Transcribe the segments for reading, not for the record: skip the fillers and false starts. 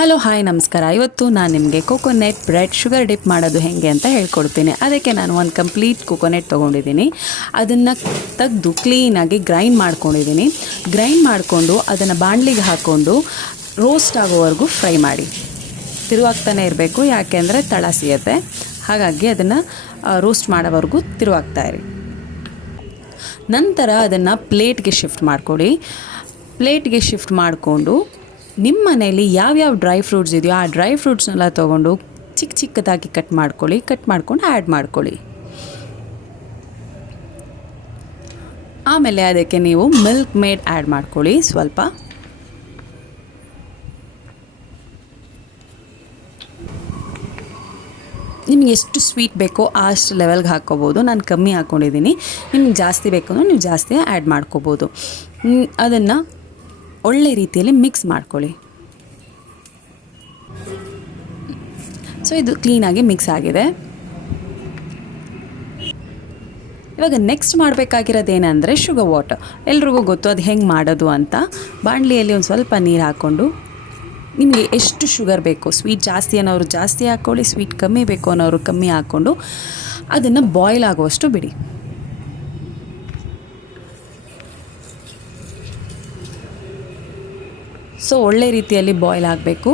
Hello hi ನಮಸ್ಕಾರ. ಇವತ್ತು ನಾನು ನಿಮಗೆ ಕೋಕೋನಟ್ ಬ್ರೆಡ್ ಶುಗರ್ ಡಿಪ್ ಮಾಡೋದು ಹೇಗೆ ಅಂತ ಹೇಳ್ಕೊಡ್ತೀನಿ. ಅದಕ್ಕೆ ನಾನು ಒಂದು ಕಂಪ್ಲೀಟ್ ಕೋಕೋನಟ್ ತೊಗೊಂಡಿದ್ದೀನಿ. ಅದನ್ನು ತೆಗೆದು ಕ್ಲೀನಾಗಿ ಗ್ರೈಂಡ್ ಮಾಡ್ಕೊಂಡಿದ್ದೀನಿ. ಗ್ರೈಂಡ್ ಮಾಡಿಕೊಂಡು ಅದನ್ನು ಬಾಣಲಿಗೆ ಹಾಕ್ಕೊಂಡು ರೋಸ್ಟ್ ಆಗೋವರೆಗೂ ಫ್ರೈ ಮಾಡಿ. ತಿರುವಾಗ್ತಾನೆ ಇರಬೇಕು, ಯಾಕೆಂದರೆ ತಳ ಸಿಗುತ್ತೆ. ಹಾಗಾಗಿ ಅದನ್ನು ರೋಸ್ಟ್ ಮಾಡೋವರೆಗೂ ತಿರುವಾಗ್ತಾಯಿರಿ. ನಂತರ ಅದನ್ನು ಪ್ಲೇಟ್ಗೆ ಶಿಫ್ಟ್ ಮಾಡ್ಕೊಳ್ಳಿ. ಪ್ಲೇಟ್ಗೆ ಶಿಫ್ಟ್ ಮಾಡಿಕೊಂಡು ನಿಮ್ಮ ಮನೆಯಲ್ಲಿ ಯಾವ್ಯಾವ ಡ್ರೈ ಫ್ರೂಟ್ಸ್ ಇದೆಯೋ ಆ ಡ್ರೈ ಫ್ರೂಟ್ಸ್ನೆಲ್ಲ ತೊಗೊಂಡು ಚಿಕ್ಕ ಚಿಕ್ಕದಾಗಿ ಕಟ್ ಮಾಡ್ಕೊಂಡು ಆ್ಯಡ್ ಮಾಡ್ಕೊಳ್ಳಿ. ಆಮೇಲೆ ಅದಕ್ಕೆ ನೀವು ಮಿಲ್ಕ್ ಮೇಡ್ ಆ್ಯಡ್ ಮಾಡ್ಕೊಳ್ಳಿ. ಸ್ವಲ್ಪ ನಿಮಗೆ ಎಷ್ಟು ಸ್ವೀಟ್ ಬೇಕೋ ಅಷ್ಟು ಲೆವೆಲ್ಗೆ ಹಾಕ್ಕೋಬೋದು. ನಾನು ಕಮ್ಮಿ ಹಾಕ್ಕೊಂಡಿದ್ದೀನಿ. ನಿಮ್ಗೆ ಜಾಸ್ತಿ ಬೇಕು ಅಂದರೆ ನೀವು ಜಾಸ್ತಿ ಆ್ಯಡ್ ಮಾಡ್ಕೋಬೋದು. ಅದನ್ನು ಒಳ್ಳೆ ರೀತಿಯಲ್ಲಿ ಮಿಕ್ಸ್ ಮಾಡ್ಕೊಳ್ಳಿ. ಸೊ ಇದು ಕ್ಲೀನಾಗಿ ಮಿಕ್ಸ್ ಆಗಿದೆ. ಇವಾಗ ನೆಕ್ಸ್ಟ್ ಮಾಡಬೇಕಾಗಿರೋದೇನೆಂದರೆ ಶುಗರ್ ವಾಟರ್. ಎಲ್ರಿಗೂ ಗೊತ್ತು ಅದು ಹೆಂಗೆ ಮಾಡೋದು ಅಂತ. ಬಾಣಲಿಯಲ್ಲಿ ಒಂದು ಸ್ವಲ್ಪ ನೀರು ಹಾಕ್ಕೊಂಡು ನಿಮಗೆ ಎಷ್ಟು ಶುಗರ್ ಬೇಕು, ಸ್ವೀಟ್ ಜಾಸ್ತಿ ಅನ್ನೋರು ಜಾಸ್ತಿ ಹಾಕ್ಕೊಳ್ಳಿ, ಸ್ವೀಟ್ ಕಮ್ಮಿ ಬೇಕು ಅನ್ನೋರು ಕಮ್ಮಿ ಹಾಕ್ಕೊಂಡು ಅದನ್ನು ಬಾಯ್ಲ್ ಆಗುವಷ್ಟು ಬಿಡಿ. ಸೊ ಒಳ್ಳೆ ರೀತಿಯಲ್ಲಿ ಬಾಯ್ಲ್ ಆಗಬೇಕು.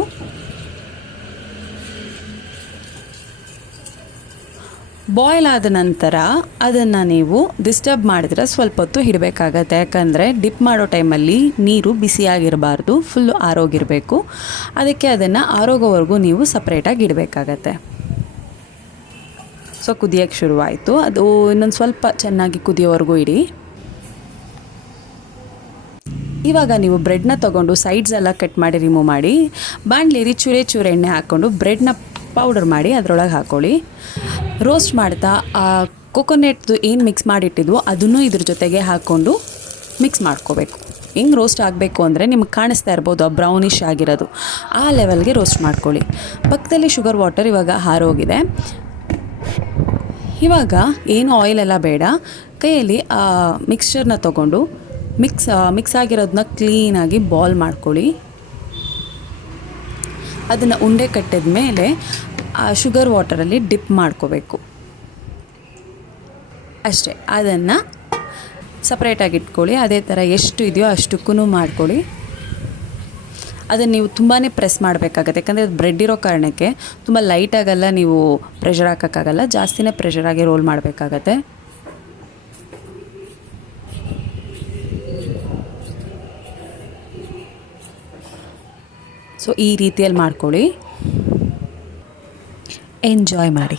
ಬಾಯ್ಲ್ ಆದ ನಂತರ ಅದನ್ನು ನೀವು ಡಿಸ್ಟರ್ಬ್ ಮಾಡಿದ್ರೆ ಸ್ವಲ್ಪ ಹೊತ್ತು ಇಡಬೇಕಾಗತ್ತೆ. ಯಾಕಂದರೆ ಡಿಪ್ ಮಾಡೋ ಟೈಮಲ್ಲಿ ನೀರು ಬಿಸಿಯಾಗಿರಬಾರ್ದು, ಫುಲ್ಲು ಆರೋಗಿರಬೇಕು. ಅದಕ್ಕೆ ಅದನ್ನು ಆರೋಗೋವರೆಗೂ ನೀವು ಸಪ್ರೇಟಾಗಿ ಇಡಬೇಕಾಗತ್ತೆ. ಸೊ ಕುದಿಯೋಕ್ಕೆ ಶುರುವಾಯಿತು. ಅದು ಇನ್ನೊಂದು ಸ್ವಲ್ಪ ಚೆನ್ನಾಗಿ ಕುದಿಯೋವರೆಗೂ ಇಡಿ. ಇವಾಗ ನೀವು ಬ್ರೆಡ್ನ ತೊಗೊಂಡು ಸೈಡ್ಸ್ ಎಲ್ಲ ಕಟ್ ಮಾಡಿ ರಿಮೂವ್ ಮಾಡಿ ಬಾಣಲಿಯಲ್ಲಿ ಚೂರೆ ಎಣ್ಣೆ ಹಾಕ್ಕೊಂಡು ಬ್ರೆಡ್ನ ಪೌಡರ್ ಮಾಡಿ ಅದರೊಳಗೆ ಹಾಕ್ಕೊಳ್ಳಿ. ರೋಸ್ಟ್ ಮಾಡ್ತಾ ಆ ಕೋಕೋನಟ್ದು ಏನು ಮಿಕ್ಸ್ ಮಾಡಿಟ್ಟಿದ್ವೋ ಅದನ್ನು ಇದ್ರ ಜೊತೆಗೆ ಹಾಕ್ಕೊಂಡು ಮಿಕ್ಸ್ ಮಾಡ್ಕೋಬೇಕು. ಹೆಂಗೆ ರೋಸ್ಟ್ ಆಗಬೇಕು ಅಂದರೆ ನಿಮ್ಗೆ ಕಾಣಿಸ್ತಾ ಇರ್ಬೋದು, ಆ ಬ್ರೌನಿಷ್ ಆಗಿರೋದು ಆ ಲೆವೆಲ್ಗೆ ರೋಸ್ಟ್ ಮಾಡ್ಕೊಳ್ಳಿ. ಪಕ್ಕದಲ್ಲಿ ಶುಗರ್ ವಾಟರ್ ಇವಾಗ ಹಾರೋಗಿದೆ. ಇವಾಗ ಏನು ಆಯಿಲೆಲ್ಲ ಬೇಡ, ಕೈಯಲ್ಲಿ ಆ ಮಿಕ್ಸ್ಚರ್ನ ತೊಗೊಂಡು ಮಿಕ್ಸ್ ಆಗಿರೋದನ್ನ ಕ್ಲೀನಾಗಿ ಬಾಲ್ ಮಾಡ್ಕೊಳ್ಳಿ. ಅದನ್ನು ಉಂಡೆ ಕಟ್ಟಿದ ಮೇಲೆ ಆ ಶುಗರ್ ವಾಟರಲ್ಲಿ ಡಿಪ್ ಮಾಡ್ಕೋಬೇಕು ಅಷ್ಟೇ. ಅದನ್ನು ಸಪ್ರೇಟಾಗಿ ಇಟ್ಕೊಳ್ಳಿ. ಅದೇ ಥರ ಎಷ್ಟು ಇದೆಯೋ ಅಷ್ಟಕ್ಕೂ ಮಾಡ್ಕೊಳ್ಳಿ. ಅದನ್ನು ನೀವು ತುಂಬಾ ಪ್ರೆಸ್ ಮಾಡಬೇಕಾಗತ್ತೆ. ಯಾಕಂದರೆ ಅದು ಬ್ರೆಡ್ ಇರೋ ಕಾರಣಕ್ಕೆ ತುಂಬ ಲೈಟಾಗೆಲ್ಲ ನೀವು ಪ್ರೆಷರ್ ಹಾಕೋಕ್ಕಾಗಲ್ಲ, ಜಾಸ್ತಿನೇ ಪ್ರೆಷರಾಗಿ ರೋಲ್ ಮಾಡಬೇಕಾಗತ್ತೆ. ಸೊ ಈ ರೀತಿಯಲ್ಲಿ ಮಾಡ್ಕೊಳ್ಳಿ, ಎಂಜಾಯ್ ಮಾಡಿ.